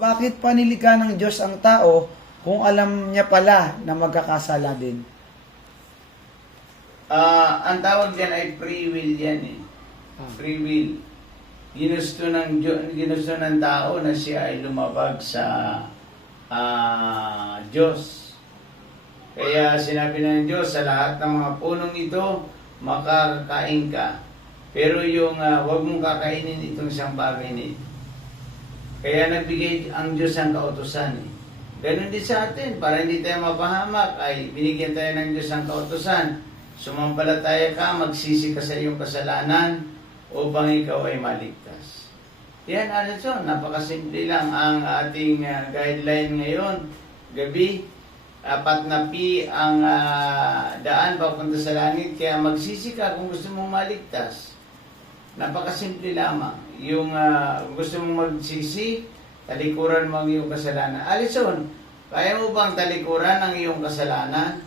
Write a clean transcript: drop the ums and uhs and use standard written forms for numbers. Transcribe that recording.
bakit pa nilikha ng Diyos ang tao kung alam niya pala na magkakasala din? Ang tawag dyan ay free will yan eh. Free will. Ginusto ng tao na siya ay lumabag sa Diyos. Kaya sinabi ng Diyos, sa lahat ng mga punong ito, makakain ka. Pero yung wag mong kakainin itong isang bagay na ito. Kaya nagbigay ang Diyos ng kautusan eh. Ganon din sa atin, para hindi tayo mapahamak, ay binigyan tayo ng Diyos ng kautusan. Sumampalataya ka, magsisi ka sa iyong kasalanan, upang ikaw ay maligtas. Yan, Alonso, napakasimple lang ang ating guideline ngayon. Gabi, 4 na P ang daan papunta sa langit, kaya magsisi ka kung gusto mong maligtas. Napakasimple lamang. Yung gusto mong magsisi, talikuran mo ang iyong kasalanan. Alison, kaya mo bang talikuran ang iyong kasalanan?